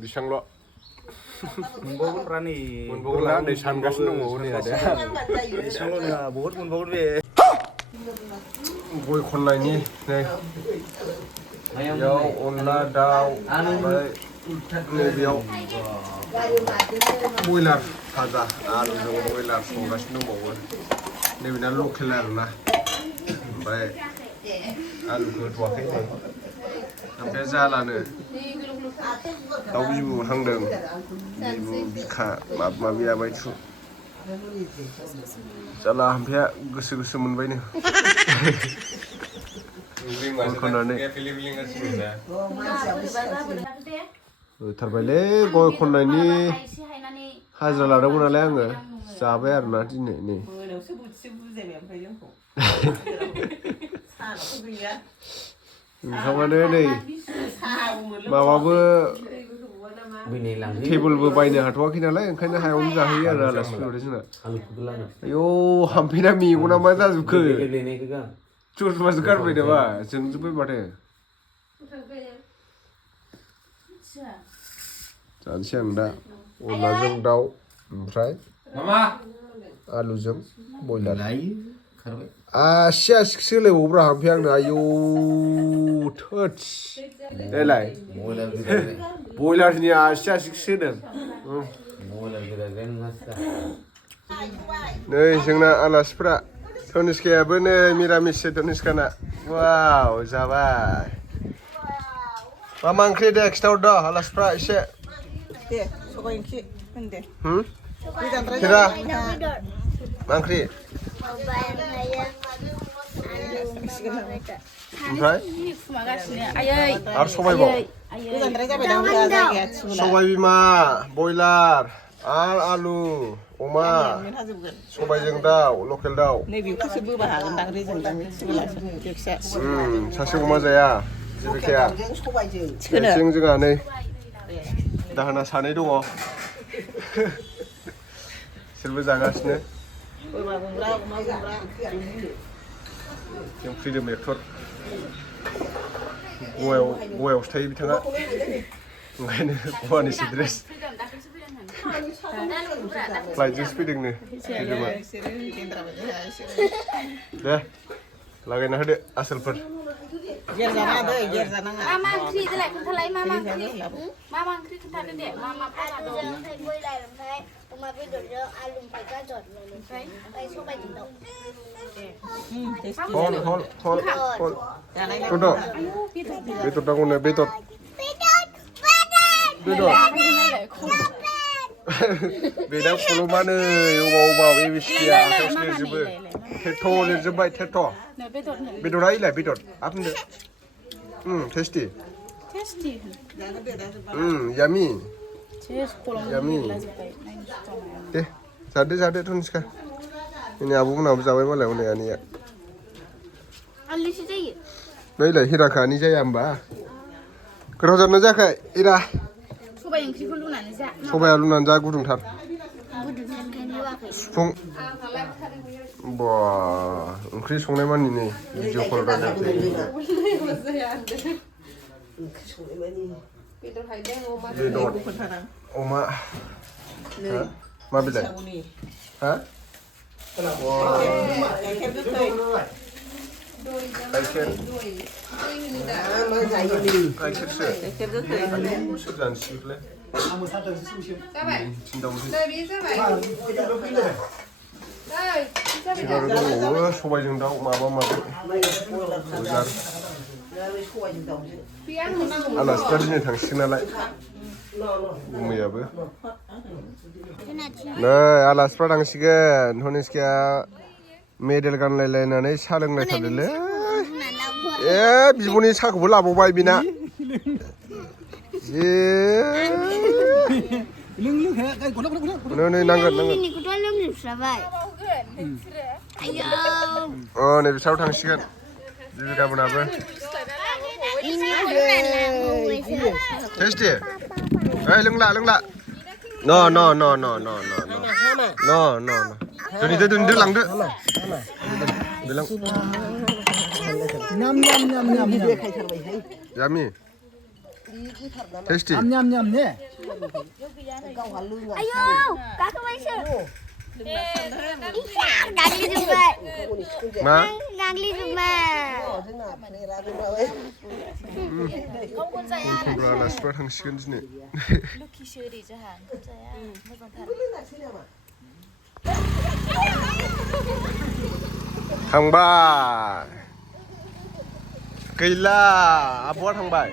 बेसेबांल' मोनबावगोन रानि मोनबावगोन नै सानगासिनो दंबावो नै आदाया बेसेबांल' नङा बहुद मोनबावगोन बे गय खननायनि नै बेयाव अनला दाउ ओमफ्राय नैबेयाव बयलार भाजा आलुजों बयलार संगासिनो दंबावो नैबेना लकेल आरोना ओमफ्राय आलुखौ होथ'वाखै नै ओमफ्राय जालानो दाउ बिबु हांदों बिबु बिखा माबा माबि आबायथु जाला ओमफ्राय गोसो गोसो मोनबायनो खननानै होथारबायलै गय खननायनि हाजिरा लादोंमोन नालाय आङो जाबाय आरोना दिनै नै ओंखामानो नै माबाबो टेबोलबो बायनो हाथ'वाखै नालाय ओंखायनो हायावनो जाहैयो आरो आलासिफोर जोंना आयौ हामफैना मेगना मा जाजोबखो चसमासो गारबाय नामा जोंजोब्बाय माथो जानोसै आं दा अनलाजों दाउ ओमफ्राय आलुजों बयलार आसि आसिखौसो होलायबावोब्रा हामफै आंनो आयौ थोदस देलाय बयलारनि आसि आसिखौसो होदों नै जोंना आलासिफ्रा तनिष्कायाबो नै मिरामिससो तनिष्काना वाव जाबाय मा ओंख्रि दे खिथाहरद' आलासिफ्रा एसे दे सबाय ओंख्रि होन दे खेरा मा ओंख्रि ओमफ्राय आरो सबायबाव सबाय बिमा बयलार आरो आलु अमा सबायजों दाउ लकेल दाउ सासे अमा जाया जेबोखाया जों जोंहा नै दाहोना सानै दङ बिसोरबो जागासिनो जों फ्रिदम एक्टर गवायावसो थायो बिथाङा ओंखायनो गवानिसो ड्रेस फ्लाइटजोंसो फैदोंनो दे लागायना होदो आसोलफोर बेदर दागौनो बेदर बेदा खल'मानो अबाव एबिसिया आखाइयावसो लिरजोबो टेट' लिरजोब्बाय टेट' बेदरा इलाय बेदर आपनो टेस्टि यामि यामि दे जादो तनिष्का दिनै आब'मोनाबो जाबाय मालाय हनै आनैया नैलाय हिराखानि जाया होमबा गोथाव जादोंना जायाखै इरा सबाय ओंख्रिखौ लुनानै जा सबाया लुनानै जा गुदुंथार सुफुं बा ओंख्रि संनाय मानि नै भिडिअ कल रायलायबाय बेदर अमा मा बिलाइ हा गाइखेरसो सोर जानोसैलाय दंबावो सबायजों दाउ माबा माबि आलासिफ्रा दिनै थांसिगोन नालाय गुमैयाबो नै आलासिफ्रा थांसिगोन तनिष्काया मेडेल गानलायलायनानै साहा लोंलायथारदोलै बिब'नि साहाखौबो लाबावबाय बिना नै नांगोन नै बिसोराव थांसिगोन बिगाबोनाबो टेस्टि ओइ लोंला न दोनदो लांदो यामि टेस्टि Ayo, kakak masuk. Ngangli juga. Ma Ngangli juga. Kumpulan alaspa थांसिगोन दिनै थांबाय गैला आब'आ थांबाय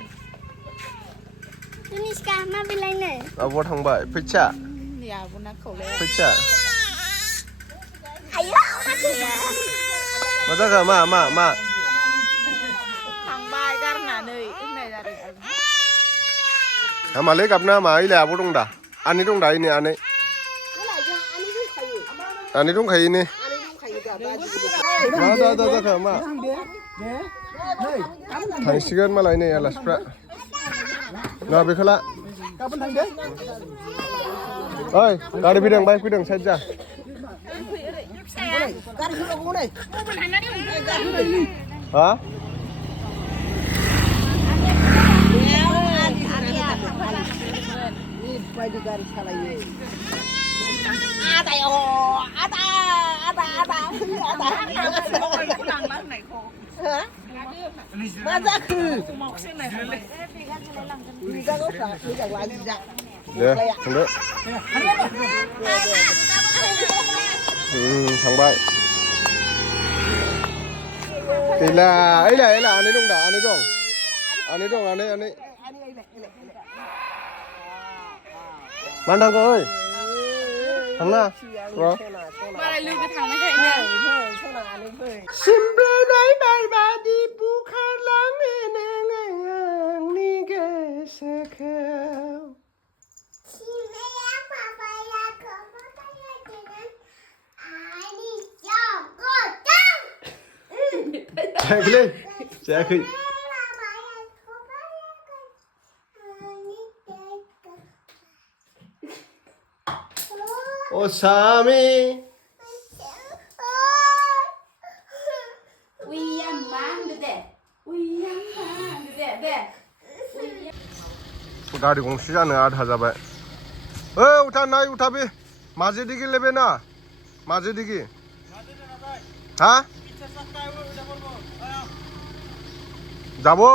Tuniska, ma bilangnya. आब'आ थांबाय फैसा फैसा Ayo, aku ya. मा जाखो मा थांबाय गारनानै होननाय जादों हामालै गाबना मा इलाय आब' दं दा आनै दं दा इनै आनै दंखायो ने मा दा जाखो मा थांसिगोन मालाय नै आलासिफ्रा ना बेखौ ला ओइ गारि फैदों बाइक फैदों साइड जा हा मा जाखो दे थांदो थांबाय गैला ओइला आनै दं दा आनै मानो थांखो ओइ थांना र' मालाय लोगो थांनायखायनो सिमब्लानाय बारबादि बुखारलाङो नोङो आंनि गोसोखौ जायाखै ओ सामी गाड़ी गंसे जानो आधा जाबाय उठा बे माझे दिगी लेबे ना माझे दिगी हा जाबो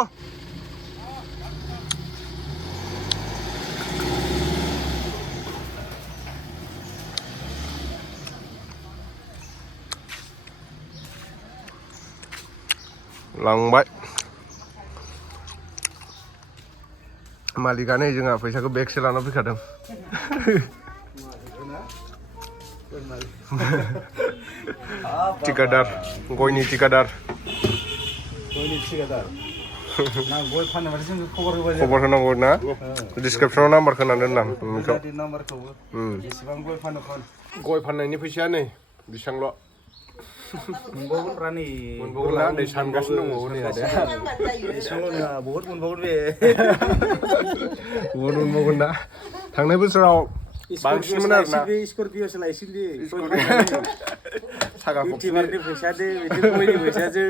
लांबाय मालिकानो जोंहा फैसाखौ बेगसे लाना फैखादों टिकादार गयनि टिकादार गय फाननोबाथाय जों खबर होनांगौ ना डिसक्रिपसनाव नाम्बारखौ होनानै दोनलां नाम्बारखौबो बेसेबां गय फानो गय फाननायनि फैसाया नै बेसेबांल' मोनबावगोनब्रा नै मोनबावगोन ना नै सानगासिनो दंबावो नै आदाया एसेबांल' नङा बहुद मोनबावगोन बे बहुद मोनबावगोन ना थांनाय बोसोराव बांसिनमोन आरोना स्करपिअसो लायसिनदि सागा इउटिउबारनि फैसादो बिदि गयनि फैसाजों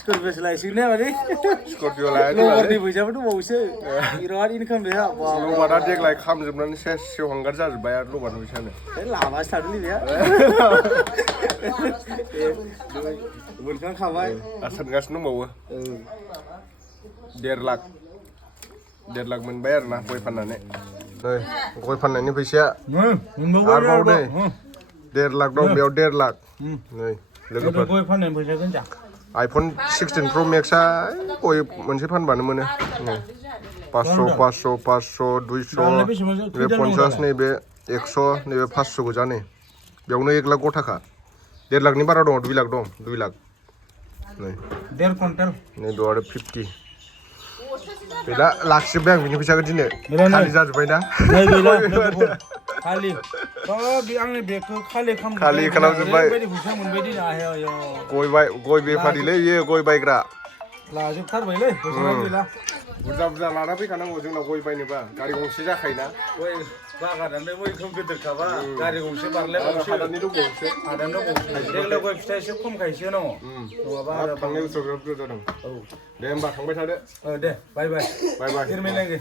स्करपिअसो लायसिगोन ना माने स्करपिअ लाया लबारनि फैसाबो दंबावोसो बिराद इनकाम बेहा लबारा देग्लाय खामजोबनानै सेस सेवहांगार जाजोब्बाय आरो लबारनि फैसानो लामासो थादोंलै बेहा मोनखांखाबाय सानगासिनो दंबावो 1.5 लाख मोनबाय आरोना गय फाननानै नै गय फाननायनि फैसाया आरोबाव नै 1.5 लाख दं बेयाव 1.5 लाख नै लोगोफोर गय फाननायनि फैसाखौनो जा आइफन 16 प्र मेक्सआ गय मोनसे फानबानो मोनो 500 200 नैबे 50 नैबे 100 नैबे 500 गोजा नै बेयावनो 1 लाख गथाखा 1.5 लाखनि बारा दङ 2 लाख दं 2 लाख नै 1.5 कुइन्टेल नै द' आरो 50 गैला लाखिजोब्बाय आं बिनि फैसाखौ दिनै खालि जाजोब्बाय ना खालि आंनि बेगखौ खालि खालामजोब्बाय फैसा मोनबाय दिन गय बेफारिलै बियो गय बायग्रा लाजोबथारबायलै फैसा गैला बुरजा लाना फैखानांगौ जोंनाव गय बायनोबा गारि गंसे जाखायोना गय बागानानो बयखौबो गिदिरखाबा गारि गंसे बारलाय हादाननि दंबावोसो देग्लाय गय फिथाइ एसे खमखायसो दङ नङाबा थांनाय बोसोराव बिराद बुरजा जादों दे होमबा थांबाय थादो दे बाय बाय फिर मिलेंगे